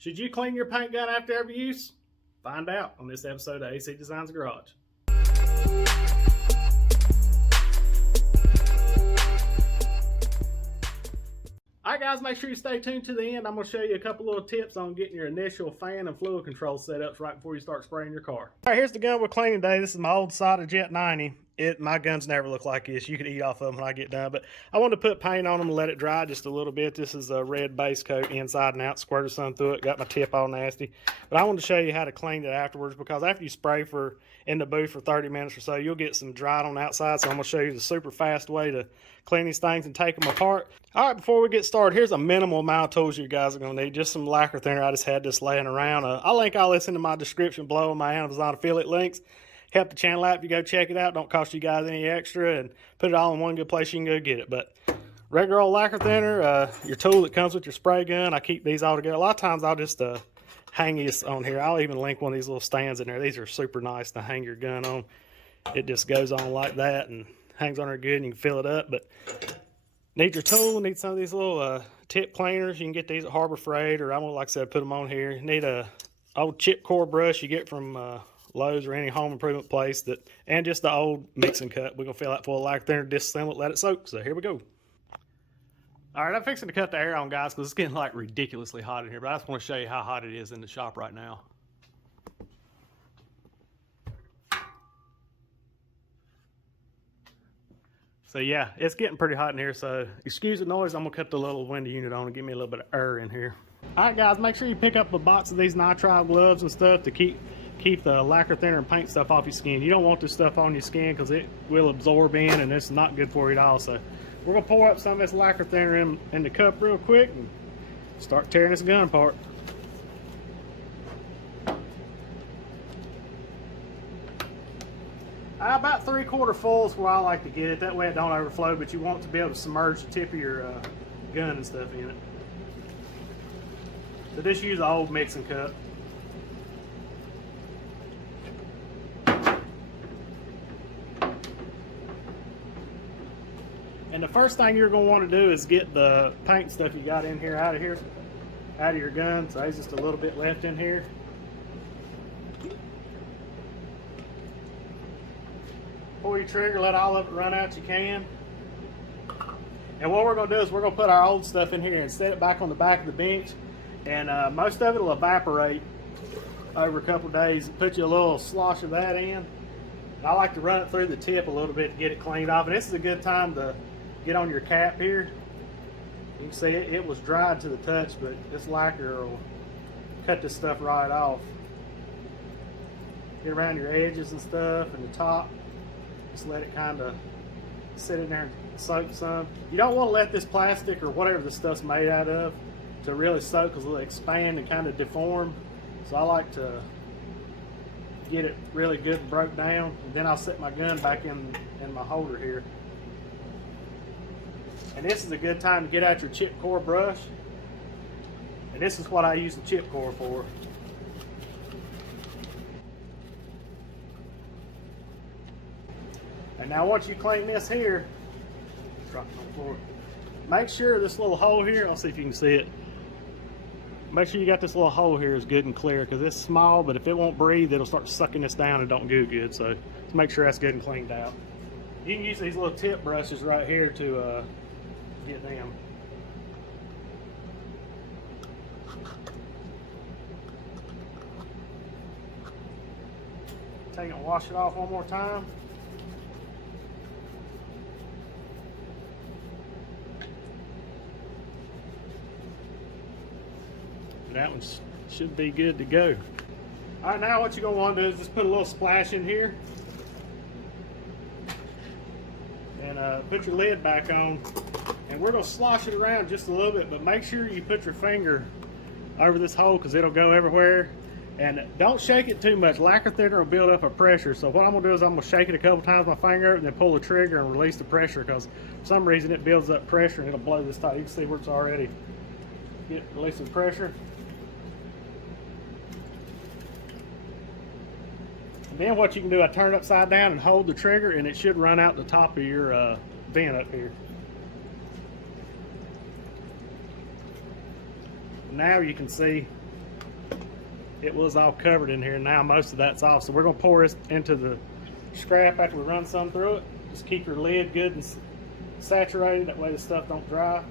Should you clean your paint gun after every use? Find out on this episode of AC Designs Garage. Alright guys, make sure you stay tuned to the end. I'm going to show you a couple little tips on getting your initial fan and fluid control setups right before you start spraying your car. Alright, here's the gun we're cleaning today. This is my old Sada Jet 90. My guns never look like this. You could eat off of them when I get done, but I wanted to put paint on them and let it dry just a little bit. This is a red base coat inside and out, squirted some through it, got my tip all nasty. But I wanted to show you how to clean it afterwards, because after you spray in the booth for 30 minutes or so, you'll get some dried on the outside. So I'm going to show you the super fast way to clean these things and take them apart. All right, before we get started, here's a minimal amount of tools you guys are going to need. Just some lacquer thinner. I just had this laying around. I'll link all this into my description below on my Amazon affiliate links. Help the channel out if you go check it out. Don't cost you guys any extra, and put it all in one good place you can go get it. But regular old lacquer thinner, your tool that comes with your spray gun. I keep these all together. A lot of times I'll just hang these on here. I'll even link one of these little stands in there. These are super nice to hang your gun on. It just goes on like that and hangs on there good, and you can fill it up. But need your tool. Need some of these little tip cleaners. You can get these at Harbor Freight, or I'm gonna, like I said, put them on here. Need a old chip core brush you get from Lowe's or any home improvement place, and just the old mixing cup. We're gonna fill that full of lacquer thinner, disassemble it, let it soak. So here we go. All right, I'm fixing to cut the air on, guys, because it's getting like ridiculously hot in here. But I just want to show you how hot it is in the shop right now. So yeah, it's getting pretty hot in here. So excuse the noise. I'm gonna cut the little window unit on and give me a little bit of air in here. All right, guys, make sure you pick up a box of these nitrile gloves and stuff to keep the lacquer thinner and paint stuff off your skin. You don't want this stuff on your skin because it will absorb in, and it's not good for you at all. So we're gonna pour up some of this lacquer thinner in the cup real quick and start tearing this gun apart. About 3/4 full is where I like to get it. That way it don't overflow, but you want to be able to submerge the tip of your gun and stuff in it. So just use an old mixing cup. And the first thing you're going to want to do is get the paint stuff you got in here out of your gun. So there's just a little bit left in here. Pull your trigger, let all of it run out you can. And what we're going to do is we're going to put our old stuff in here and set it back on the back of the bench. And most of it will evaporate over a couple of days. Put you a little slosh of that in. And I like to run it through the tip a little bit to get it cleaned off. And this is a good time to get on your cap here. You can see it was dried to the touch, but this lacquer will cut this stuff right off. Get around your edges and stuff and the top. Just let it kind of sit in there and soak some. You don't want to let this plastic or whatever the stuff's made out of to really soak, because it'll expand and kind of deform. So I like to get it really good and broke down, and then I'll set my gun back in my holder here. And this is a good time to get out your chip core brush. And this is what I use the chip core for. And now once you clean this here, drop it on the floor. Make sure this little hole here, I'll see if you can see it. Make sure you got this little hole here is good and clear, because it's small, but if it won't breathe, it'll start sucking this down and don't go good. So let's make sure that's good and cleaned out. You can use these little tip brushes right here to get them. Take it and wash it off one more time. That one should be good to go. All right, now what you're going to want to do is just put a little splash in here. And put your lid back on. And we're going to slosh it around just a little bit, but make sure you put your finger over this hole, because it'll go everywhere. And don't shake it too much. Lacquer thinner will build up a pressure. So what I'm going to do is I'm going to shake it a couple times with my finger and then pull the trigger and release the pressure, because for some reason it builds up pressure and it'll blow this tight. You can see where it's already releasing pressure. Then what you can do, I turn it upside down and hold the trigger, and it should run out the top of your vent up here. Now you can see it was all covered in here. Now most of that's off. So we're gonna pour this into the scrap after we run some through it. Just keep your lid good and saturated, that way the stuff don't dry.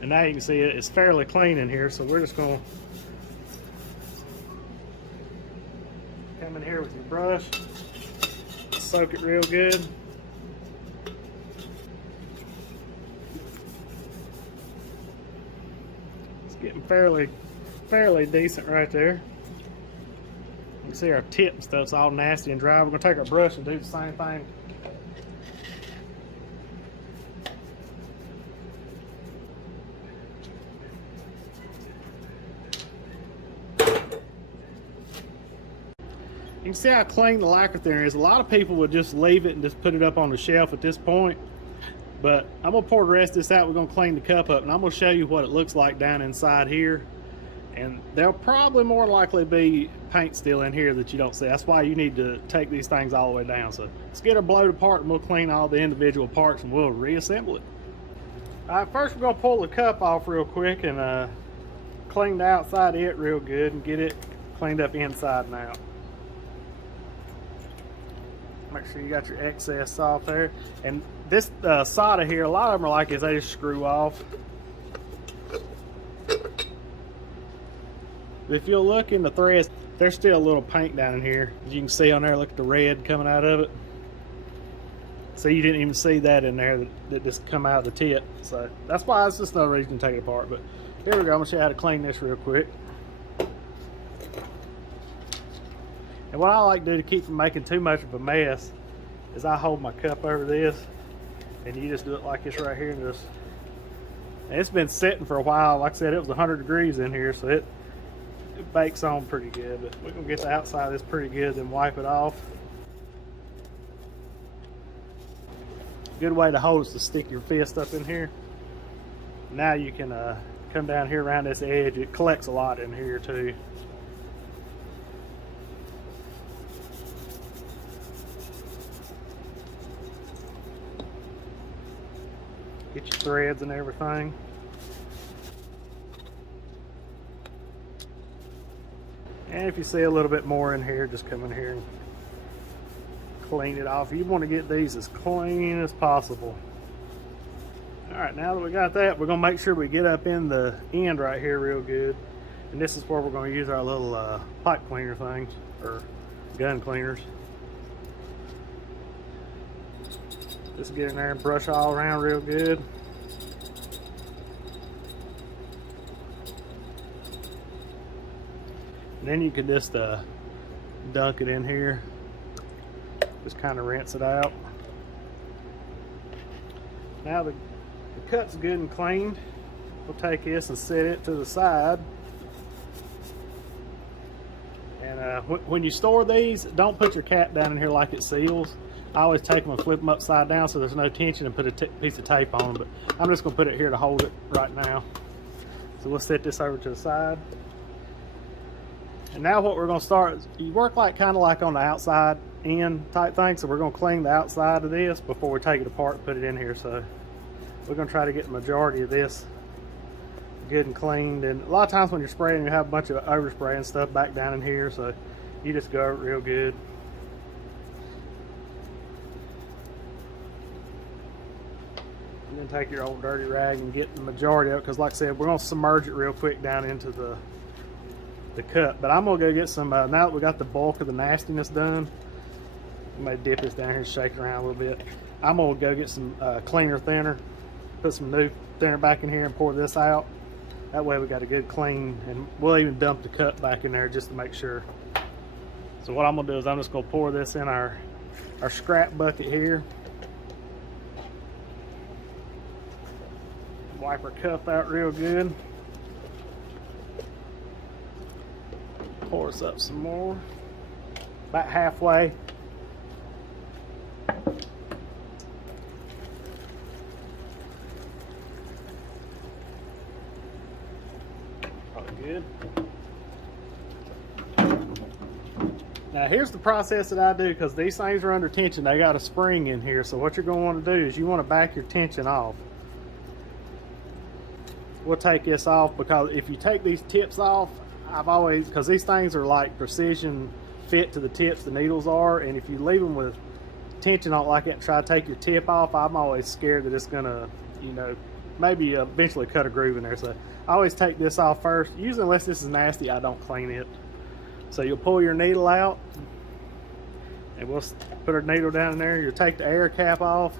And now you can see it's fairly clean in here, so we're just going to come in here with your brush, soak it real good. It's getting fairly decent right there. You can see our tip and stuff's all nasty and dry. We're going to take our brush and do the same thing. You can see how clean the lacquer thinner is. A lot of people would just leave it and just put it up on the shelf at this point. But I'm going to pour the rest of this out. We're going to clean the cup up, and I'm going to show you what it looks like down inside here. And there'll probably more likely be paint still in here that you don't see. That's why you need to take these things all the way down. So let's get her blowed apart, and we'll clean all the individual parts, and we'll reassemble it. All right, first we're going to pull the cup off real quick and clean the outside of it real good and get it cleaned up inside and out. Make sure you got your excess off there. And this solder here, a lot of them are like this, they just screw off. If you'll look in the threads, there's still a little paint down in here. As you can see on there, look at the red coming out of it. So you didn't even see that in there that just come out of the tip. So that's why it's just no reason to take it apart. But here we go, I'm gonna show you how to clean this real quick. And what I like to do to keep from making too much of a mess is I hold my cup over this, and you just do it like this right here, and it's been sitting for a while. Like I said, it was 100 degrees in here, so it bakes on pretty good. But we're gonna get the outside of this pretty good, then wipe it off. Good way to hold is to stick your fist up in here. Now you can come down here around this edge. It collects a lot in here too. Get your threads and everything. And if you see a little bit more in here, just come in here and clean it off. You want to get these as clean as possible. Alright, now that we got that, we're going to make sure we get up in the end right here real good. And this is where we're going to use our little pipe cleaner things, or gun cleaners. Just get in there and brush all around real good. And then you could just dunk it in here. Just kind of rinse it out. Now the cut's good and cleaned. We'll take this and set it to the side. And when you store these, don't put your cap down in here like it seals. I always take them and flip them upside down so there's no tension, and put a piece of tape on them. But I'm just going to put it here to hold it right now. So we'll set this over to the side. And now what we're going to start is, you work like kind of like on the outside end type thing. So we're going to clean the outside of this before we take it apart and put it in here. So we're going to try to get the majority of this good and cleaned. And a lot of times when you're spraying, you have a bunch of overspray and stuff back down in here. So you just go over it real good. And then take your old dirty rag and get the majority of it, because like I said, we're going to submerge it real quick down into the cup. But I'm going to go get some, now that we got the bulk of the nastiness done, I may dip this down here and shake it around a little bit. I'm going to go get some cleaner thinner, put some new thinner back in here and pour this out. That way we got a good clean, and we'll even dump the cup back in there just to make sure. So what I'm going to do is I'm just going to pour this in our scrap bucket here. Wipe our cup out real good. Pour us up some more. About halfway. Probably good. Now here's the process that I do, because these things are under tension. They got a spring in here, so what you're going to want to do is you want to back your tension off. We'll take this off, because if you take these tips off, because these things are like precision fit to the tips the needles are, and if you leave them with tension on like that and try to take your tip off, I'm always scared that it's gonna, you know, maybe eventually cut a groove in there. So I always take this off first. Usually, unless this is nasty, I don't clean it. So you'll pull your needle out, and we'll put our needle down in there. You'll take the air cap off.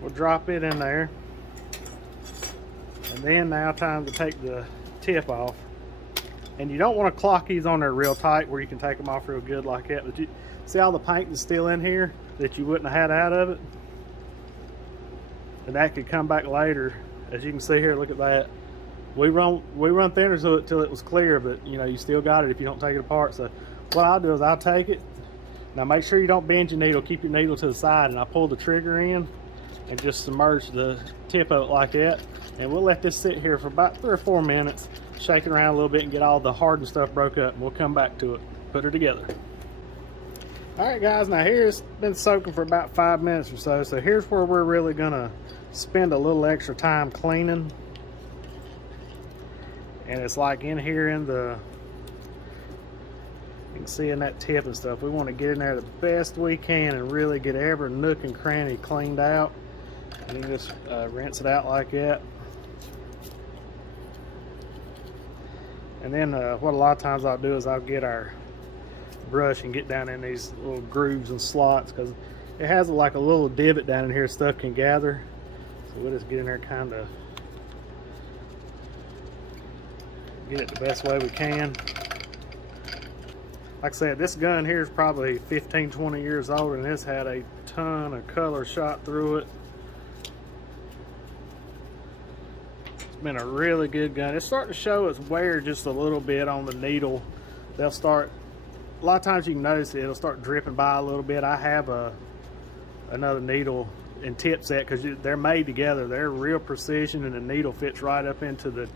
We'll drop it in there. And then now time to take the tip off. And you don't want to clock these on there real tight where you can take them off real good like that. But you see all the paint that's still in here that you wouldn't have had out of it? And that could come back later. As you can see here, look at that. We run thinner to it till it was clear, but you know, you still got it if you don't take it apart. So what I'll do is I'll take it. Now make sure you don't bend your needle. Keep your needle to the side, and I pull the trigger in and just submerge the tip of it like that. And we'll let this sit here for about 3 or 4 minutes, shake it around a little bit and get all the hardened stuff broke up, and we'll come back to it, put her together. All right guys, now here's been soaking for about 5 minutes or so. So here's where we're really gonna spend a little extra time cleaning. And it's like in here in the, you can see in that tip and stuff, we want to get in there the best we can and really get every nook and cranny cleaned out. And you just rinse it out like that. And then what a lot of times I'll do is I'll get our brush and get down in these little grooves and slots, because it has like a little divot down in here stuff can gather. So we'll just get in there, kind of get it the best way we can. Like I said, this gun here is probably 15-20 years old, and it's had a ton of color shot through it. Been a really good gun. It's starting to show its wear just a little bit on the needle. They'll start, a lot of times you can notice it'll start dripping by a little bit. I have another needle and tip set, because they're made together. They're real precision, and the needle fits right up into the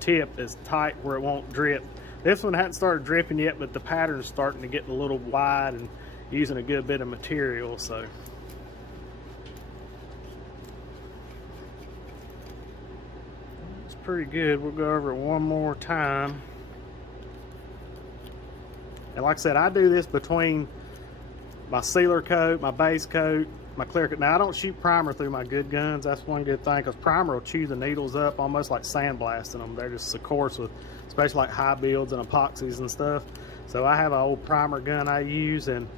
tip is tight where it won't drip. This one hadn't started dripping yet, but the pattern's starting to get a little wide and using a good bit of material. So pretty good. We'll go over it one more time. And like I said, I do this between my sealer coat, my base coat, my clear coat. Now I don't shoot primer through my good guns. That's one good thing, because primer will chew the needles up almost like sandblasting them. They're just so coarse, with especially like high builds and epoxies and stuff. So I have an old primer gun I use, and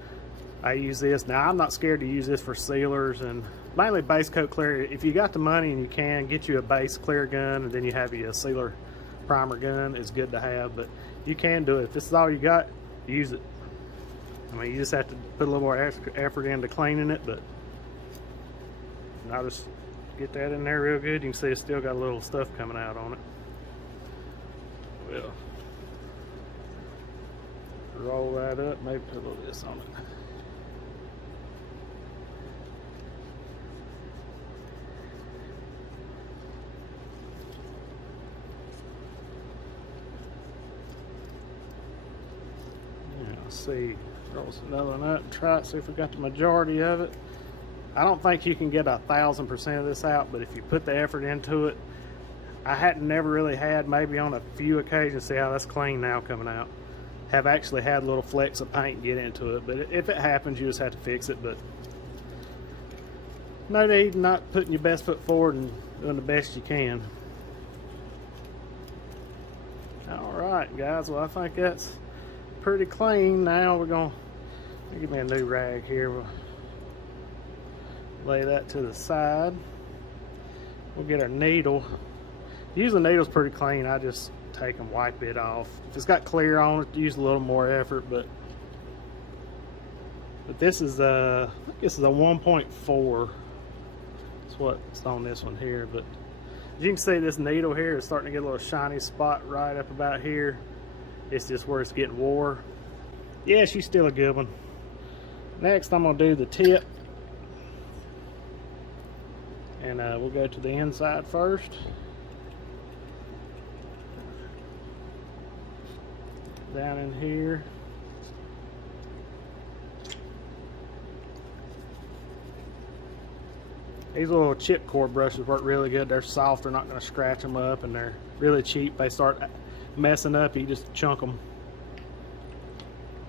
I use this. Now I'm not scared to use this for sealers and mainly base coat clear. If you got the money and you can, get you a base clear gun, and then you have you a sealer primer gun. It's good to have, but you can do it. If this is all you got, use it. I mean, you just have to put a little more effort into cleaning it, but I'll just get that in there real good. You can see it's still got a little stuff coming out on it. Well, roll that up, maybe put a little of this on it. See, roll another nut and try it, see if we got the majority of it. I don't think you can get 1,000% of this out, but if you put the effort into it, I hadn't never really had, maybe on a few occasions, see how that's clean now coming out, have actually had little flecks of paint get into it. But if it happens, you just have to fix it. But no need not putting your best foot forward and doing the best you can. All right, guys, well, I think that's pretty clean. Now we're gonna give me a new rag here. We'll lay that to the side. We'll get our needle. Usually the needle's pretty clean. I just take and wipe it off. If it's got clear on it, use a little more effort, but this is I think this is a 1.4. That's what's on this one here. But as you can see, this needle here is starting to get a little shiny spot right up about here. It's just where it's getting wore. Yeah, she's still a good one. Next, I'm gonna do the tip. And we'll go to the inside first. down in here. These little chip core brushes work really good. They're soft, they're not going to scratch them up, and they're really cheap. They start messing up, you just chunk them.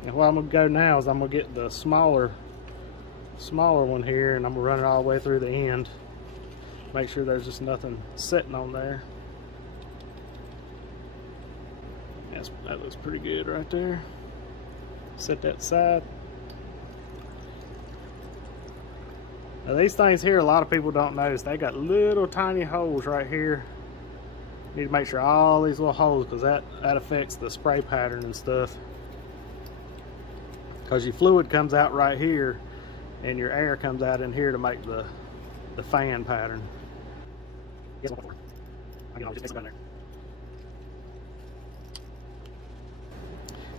And what I'm going to go now is I'm going to get the smaller one here, and I'm going to run it all the way through the end. Make sure there's just nothing sitting on there. That looks pretty good right there. Set that aside. Now these things here, a lot of people don't notice. They got little tiny holes right here. You need to make sure all these little holes, because that affects the spray pattern and stuff. Because your fluid comes out right here, and your air comes out in here to make the fan pattern.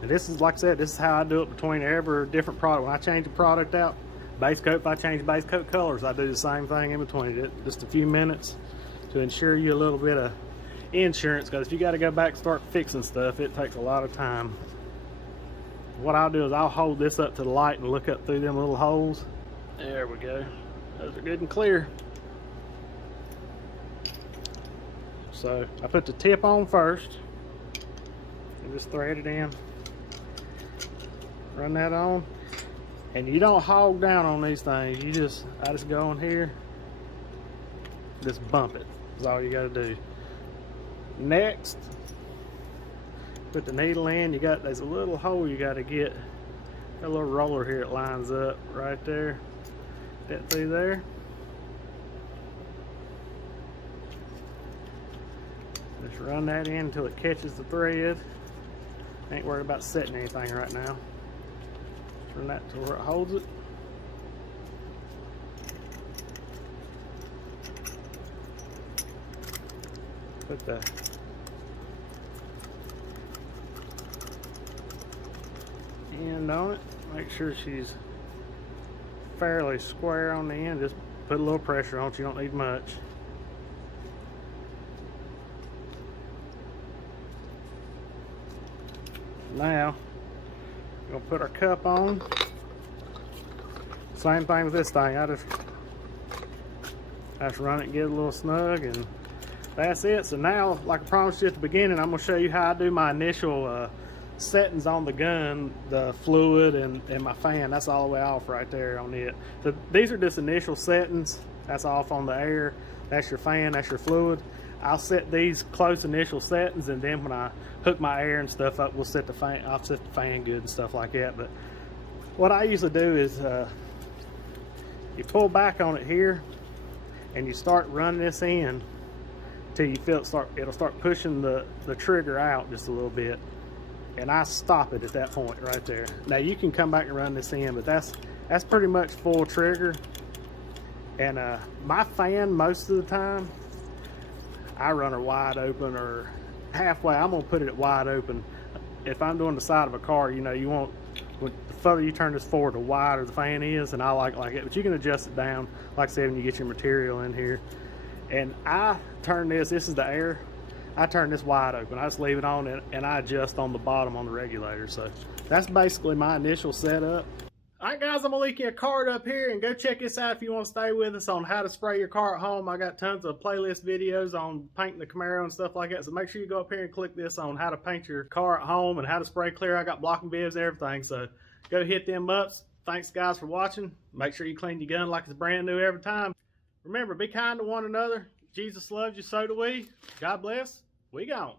And this is, like I said, this is how I do it between every different product. When I change a product out, base coat, if I change base coat colors, I do the same thing in between it. Just a few minutes to ensure you a little bit of insurance, because if you got to go back and start fixing stuff, it takes a lot of time. What I'll do is I'll hold this up to the light and look up through them little holes. There we go. Those are good and clear. So I put the tip on first and just thread it in. Run that on. And you don't hog down on these things. I just go in here, just bump it. That's all you got to do. Next, put the needle in. There's a little hole you got to get. A little roller here. It lines up right there. That through there. Just run that in until it catches the thread. Ain't worried about setting anything right now. Run that to where it holds it. Put the end on it. Make sure she's fairly square on the end. Just put a little pressure on it. You don't need much. Now we're gonna put our cup on. Same thing with this thing. I just run it and get it a little snug, and that's it. So now, like I promised you at the beginning, I'm gonna show you how I do my initial settings on the gun, the fluid and my fan. That's all the way off right there on it. So these are just initial settings. That's off on the air. That's your fan, that's your fluid. I'll set these close initial settings, and then when I hook my air and stuff up, I'll set the fan good and stuff like that. But what I usually do is you pull back on it here and you start running this in till you feel it'll start pushing the trigger out just a little bit, and I stop it at that point right there. Now you can come back and run this in, but that's pretty much full trigger. And my fan, most of the time I run her wide open or halfway. I'm gonna put it at wide open. If I'm doing the side of a car, you want, the further you turn this forward, the wider the fan is, and I like it. But you can adjust it down, like I said, when you get your material in here. And I turn this is the air. I turn this wide open. I just leave it on, and I adjust on the bottom on the regulator. So that's basically my initial setup. Alright guys, I'm going to link you a card up here, and go check this out if you want to stay with us on how to spray your car at home. I got tons of playlist videos on painting the Camaro and stuff like that, so make sure you go up here and click this on how to paint your car at home and how to spray clear. I got blocking bibs and everything, so go hit them ups. Thanks guys for watching. Make sure you clean your gun like it's brand new every time. Remember, be kind to one another. Jesus loves you, so do we. God bless. We gone.